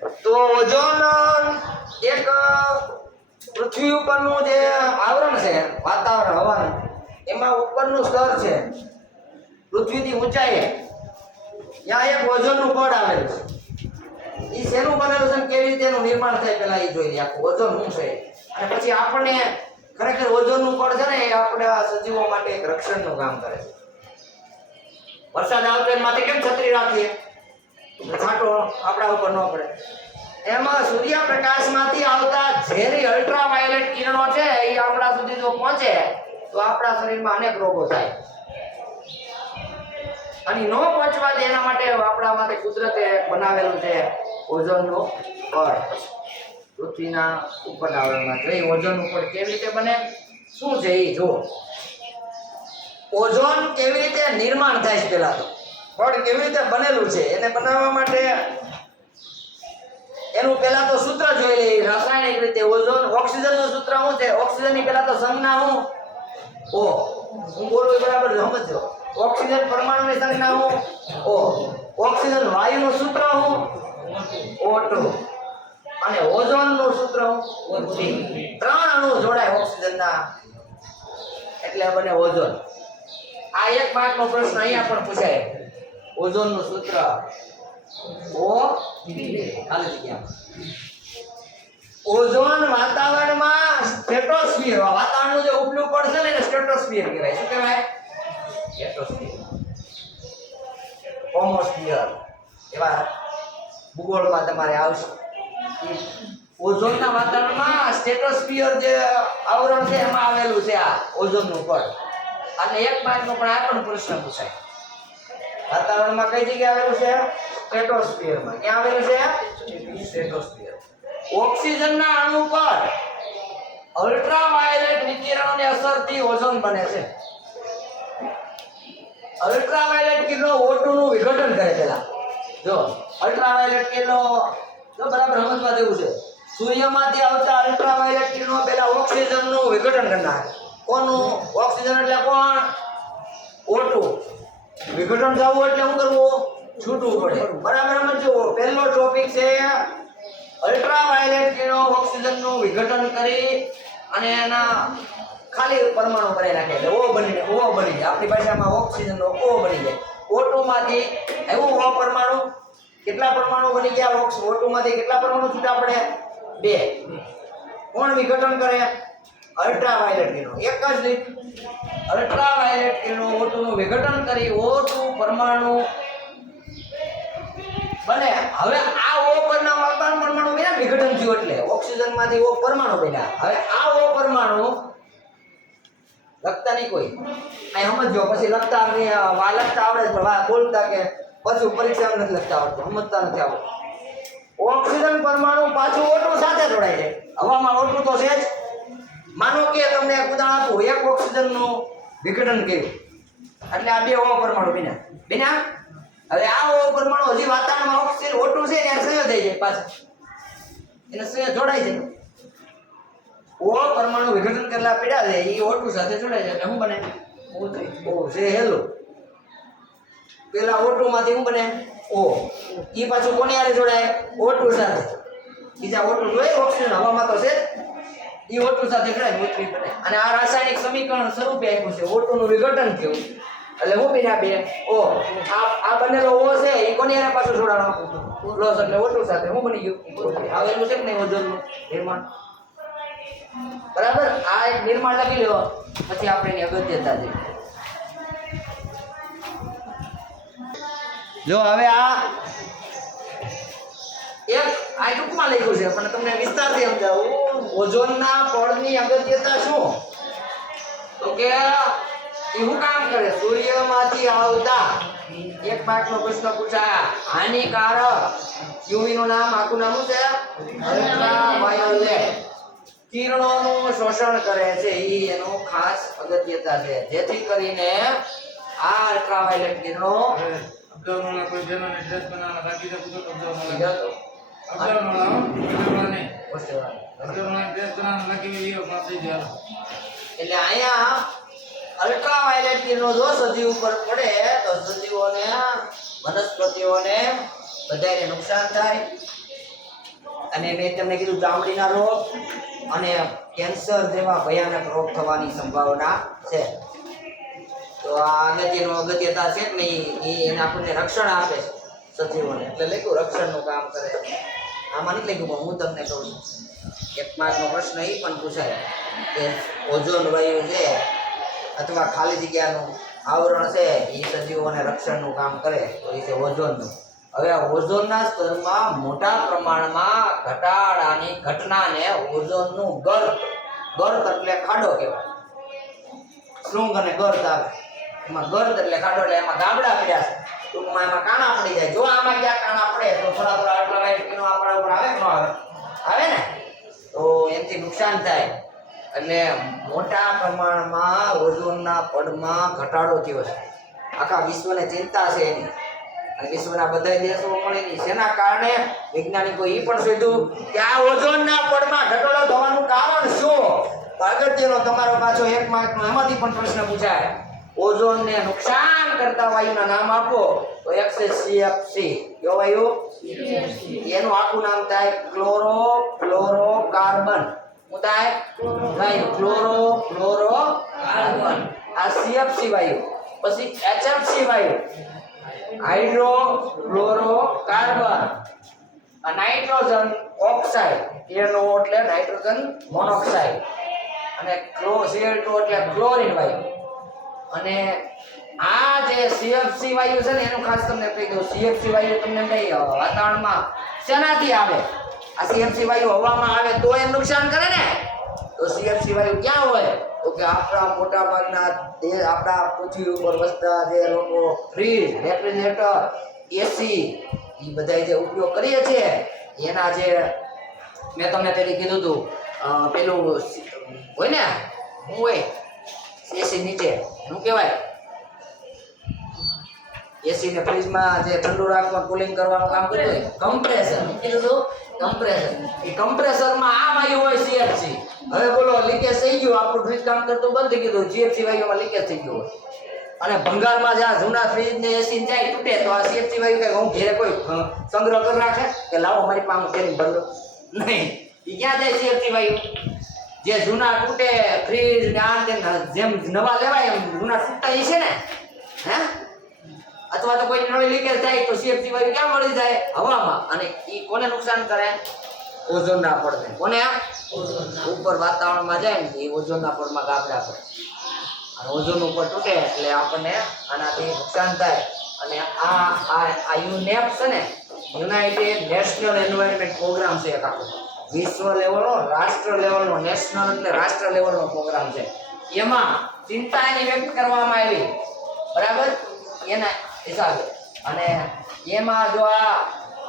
તો ઓઝોન એક પૃથ્વી ઉપરનું જે આવરણ છે, વાતાવરણ હવાનું, એમાં ઉપરનું સ્તર છે, પૃથ્વીથી ઊંચાઈએ ત્યાં એક ઓઝોનનું પડ આવેલું છે. એ શેનું બનેલું છે, કેવી રીતે એનું નિર્માણ થાય પેલા એ જોઈ લઈએ. આખું ઓઝોન શું છે, અને પછી આપણને ખરેખર ઓઝોનનું પડ છે ને એ આપણે સજીવો માટે એક રક્ષણનું કામ કરે છે. વરસાદ આવતો એમાંથી કેમ છત્રી રાખીએ, છાંટો આપણા ઉપર ન પડે. એમાં સૂર્યપ્રકાશમાંથી આવતા ઝેરી અલ્ટ્રાવાયોલેટ કિરણો છે એ આપણા સુધી જો પહોંચે તો આપણા શરીરમાં અનેક રોગો થાય. અને ન પહોંચવા દે એના માટે આપણા માટે કુદરતે બનાવેલું છે ઓઝોનનું પડ. પૃથ્વીના ઉપરના આવરણમાં જોઈ ઓઝોનનું પડ કેવી રીતે બને, શું છે એ જો. ઓઝોન કેવી રીતે નિર્માણ થાય છે, પેલા તો પડ કેવી રીતે બનેલું છે એને બનાવવા માટે એનું પેલા તો સૂત્ર જોઈ લઈએ રાસાયણિક રીતે. ઓઝોન ઓક્સિજનનું સૂત્ર શું છે, ઓક્સિજનની પેલા તો સંજ્ઞા હું ઓ, હું બોલું બરાબર સમજો. ઓક્સિજન પરમાણુની સંજ્ઞા હું ઓ, ઓક્સિજન વાયુનું સૂત્ર હું O2 અને ઓઝોનનું સૂત્ર હું O3. ત્રણ અણુ જોડાય ઓક્સિજનના એટલે બને ઓઝોન. આ એક માર્કનો પ્રશ્ન અહીંયા પણ પૂછાય. ઓઝોનનું સૂત્ર ઓઝોન વાતાવરણમાં સ્ટ્રેટોસ્ફિયર, વાતાવરણનું જે ઉપલું પડ છે ને એને સ્ટ્રેટોસ્ફિયર કહેવાય. શું કહેવાય? સ્ટ્રેટોસ્ફિયર, હોમોસ્ફિયર એવા ભૂગોળમાં તમારે આવશે. ઓઝોનના વાતાવરણમાં સ્ટ્રેટોસ્ફિયર જે આવરણ છે એમાં આવેલું છે આ ઓઝોનનું પડ. અને એક માર્કનો પણ આ પણ પ્રશ્ન પૂછાય. વાતાવરણમાં કઈ જગ્યાએ આવેલું છે? સ્ટ્રેટોસ્ફિયરમાં. ક્યાં આવેલું છે? સ્ટ્રેટોસ્ફિયર. ઓક્સિજનના અણુ પર અલ્ટ્રાવાયોલેટ વિકિરણોની અસરથી ઓઝોન બને છે. અલ્ટ્રાવાયોલેટ કિરણો O2 નું વિઘટન કરે. પેલા જો અલ્ટ્રાવાયોલેટ કિરણો જો બરાબર સમજવા જેવું છે. સૂર્યમાંથી આવતા અલ્ટ્રાવાયોલેટ કિરણો પેલા ઓક્સિજનનું વિઘટન કરનાર. કોનું? ઓક્સિજન એટલે કોણ? O2. વિઘટન થવું એટલે શું કરવું? છૂટવું પડે. બરાબર સમજો. પહેલો ટોપિક છે અલ્ટ્રાવાયોલેટ કિરણો ઓક્સિજનનું વિઘટન કરી અને એના ખાલી પરમાણુ બનાવી નાખે એટલે O બની જાય. આપણી ભાષામાં ઓક્સિજનનો O બની જાય. O2 માંથી એવું O પરમાણુ, કેટલા પરમાણુ બની ગયા? O2 માંથી કેટલા પરમાણુ છૂટા પડે? 2. કોણ વિઘટન કરે? અલ્ટ્રાવાયોલેટ કિરણો. એક જ રીત અલ્ટ્રાવાયોલેટ કિરણો O2 નું વિઘટન કરી O2 પરમાણુ બને. હવે આ O પરમાણુ વિના વિઘટન થયું એટલે ઓક્સિજનમાંથી O પરમાણુ બન્યા. હવે આ O પરમાણુ લખતા નહીં કોઈ અહીં સમજો, પછી લખતા લખતા આવડે છે બોલતા કે પછી પરીક્ષા નથી લખતા આવડતું, સમજતા નથી આવડતું. ઓક્સિજન પરમાણુ પાછું O2 સાથે જોડાય છે. હવામાં O2 તો છે જ. માનો કે તમને એક ઉદાહરણ આપું, એક ઓક્સિજનનું વિઘટન કર્યું એટલે આ 2 O પરમાણુ બન્યા. હવે આ O પરમાણુ હજી વાતાવરણમાં ઓક્સિજન O2 છે ને એને સંયોજ થઈ જાય, પાછા એને સંયોજ જોડાય છે. O પરમાણુ વિઘટન કરેલા પીડા છે એ O2 સાથે જોડાય છે એટલે શું બને? O છે હેલો. પેલા O2 માંથી શું બને? O. ઈ પાછું કોની હારે જોડાય? O2 સાથે. બીજા O2 જોઈએ ઓક્સિજન હવામાં તો છે ઈ O2 સાથે જોડાય O3 બને. અને આ રાસાયણિક સમીકરણ સ્વરૂપે આપ્યું છે. O2 નું વિઘટન થયું એટલે હું બન્યા 2 O. આ બનેલો O છે એ કોની હારે પાછું જોડાણો? પ્લસ એટલે O2 સાથે હું બની ગયું? આવેલું છે કે નહીં ઓઝોનનું નિર્માણ? બરાબર. આ એક નિર્માણ લખી લો પછી આપણે એની અગત્યતા જોઈએ. જો હવે આ એક આ ટૂંકમાં લખ્યું છે પણ તમને વિસ્તારથી સમજાવું. ઓઝોનના પડની અગત્યતા શું? તો કે એ શું કામ કરે? સૂર્યમાંથી આવતા એક માર્કનો પ્રશ્ન પૂછાયા હાનિકારક યુવી નું નામ, આખું નામ શું છે? અલ્ટ્રાવાયોલેટ કિરણોનું શોષણ કરે છે. એ એનું ખાસ અગત્યતા છે. જેથી કરીને આ અલ્ટ્રાવાયોલેટ કિરણો કોઈ જણાને ડ્રેસ બનાવવા બાકી તો ડ્રેસ બનાવવા બાકી એટલે અહીંયા અલ્ટ્રાવાયોલેટ કિરણો જો સજીવ ઉપર પડે તો સજીવોને, વનસ્પતિઓને બધાને નુકસાન થાય. અને મેં તમને કીધું ચામડીના રોગ અને કેન્સર જેવા ભયાનક રોગ થવાની સંભાવના છે. તો આ અગત્યતા છે કે નહીં એને આપણને રક્ષણ આપે છે સજીવોને, એટલે લખ્યું રક્ષણનું કામ કરે છે. આમાં નથી લખ્યું પણ હું તમને કહું છું. એક માર્કનો પ્રશ્ન એ પણ પૂછાય કે ઓઝોન વાયુ છે અથવા ખાલી જગ્યાનું આવરણ છે એ સજીવોને રક્ષણનું કામ કરે તો એ છે ઓઝોનનું. હવે આ ઓઝોનના સ્તરમાં મોટા પ્રમાણમાં ઘટાડાની ઘટનાને ઓઝોનનું ગર્ત એટલે ખાડો કહેવાય. શૃંગ અને ગર્ત આવે, એમાં ગર્ત એટલે ખાડો, એટલે એમાં ગાબડા પડ્યા છે, ટૂંકમાં એમાં કાણા પડી જાય. જો આમાં ક્યાં કાણા પડે તો થોડા આટલા લાઈટ કિલો આપણા ઉપર આવે કે ન આવે? આવે ને, તો એનાથી નુકસાન થાય. એટલે મોટા પ્રમાણમાં ઓઝોનના પડમાં ઘટાડો થયો છે. આખા વિશ્વને ચિંતા છે એની, અને વિશ્વના બધા દેશો મળીને જેના કારણે વૈજ્ઞાનિકો એ પણ શોધ્યું કે આ ઓઝોનના પડમાં ઘટાડો થવાનું કારણ શું. અગત્યનો તમારો પાછો એક માર્કનો એમાંથી પણ પ્રશ્ન પૂછાય, ઓઝોનને નુકસાન કરતા વાયુના નામ આપો. તો એક છે CFC. કયો વાયુ? એનું આખું નામ થાય ક્લોરોફ્લોરોકાર્બન. શું થાય? ક્લોરોફ્લોરોકાર્બન. આ CFC વાયુ. પછી HFC વાયુ, હાઇડ્રોફ્લોરોકાર્બન. આ નાઇટ્રોજન ઓક્સાઇડ, NO એટલે નાઇટ્રોજન મોનોક્સાઇડ, અને CO2 એટલે ક્લોરીન વાયુ. અને આ જે CFC વાયુ છે ને એનું ખાસ તમને કહી દઉં. CFC વાયુ તમને કઈ વાતાવરણમાં શેનાથી આવે? આ CFC વાયુ હવામાં આવે તો એ નુકસાન કરે ને. તો CFC વાયુ ક્યાં હોય? તો કે આપણા મોટા ભાગના આપણા પૃથ્વી ઉપર વસતા જે લોકો ફ્રીજ, રેફ્રિજરેટર, એસી એ બધા જે ઉપયોગ કરીએ છીએ એના જે મેં તમને પેલી કીધું હતું પેલું હોય ને, શું હોય એસી નીચે શું કહેવાય? એસી ને ફ્રીજમાં જે ઠંડુ રાખવાનું કુલિંગ કરવાનું કામ કરતું હોય કમ્પ્રેસર. કીધું હતું કમ્પ્રેસર. એ કમ્પ્રેસરમાં આ વાયુ હોય CFC. હવે બોલો લીકેજ થઈ ગયું, આપણું ફ્રીજ કામ કરતું બંધ થઈ ગયું, CFC વાયુમાં લીકેજ થઈ ગયું હોય. અને ભંગારમાં જ્યાં જૂના ફ્રીજ ને એસી જાય તૂટે તો આ CFC વાયુ કઈ હું ઘેરે કોઈ સંગ્રહ કરી રાખે કે લાવો મારી પાસે તેની ભંડો નહીં. એ ક્યાં જાય CFC વાયુ? જે જૂના તૂટે ફ્રીજ ને આ તે જેમ નવા લેવાય એમ જૂના તૂટતા છે ને, હે? અથવા તો કોઈ નવી લીકેજ થાય તો CFC વાયુ ક્યાં મળી જાય? હવામાં. અને એ કોને નુકસાન કરે? ઓઝોનના પડને. કોને? ઉપર વાતાવરણમાં જાય ને એ ઓઝોનના પડમાં ગાબડા પડે, અને ઓઝોન ઉપર તૂટે એટલે આપણને આનાથી નુકસાન થાય. અને આ UNEP છે ને, યુનાઇટેડ નેશનલ એન્વાયરમેન્ટ પ્રોગ્રામ છે એક આખો વિશ્વ લેવલનો, રાષ્ટ્ર લેવલનો, નેશનલ એટલે રાષ્ટ્ર લેવલનો પ્રોગ્રામ છે. એમાં ચિંતા એની વ્યક્ત કરવામાં આવી, બરાબર, એના હિસાબે. અને એમાં જો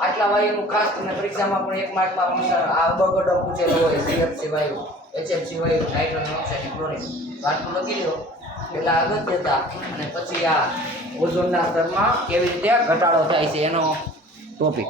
આટલા વાયુનું ખાસ તમને પરીક્ષામાં પણ એક માર્કમાં આ બગડો પૂછેલો હોય, CFC વાયુ, HFC વાયુ, નાઇટ્રોજન ઓક્સાઇડ, ક્લોરીન, આટલું લખી લો એટલે અગત્યતા. અને પછી આ ઓઝોનના સ્તરમાં કેવી રીતે ઘટાડો થાય છે એનો ટોપિક.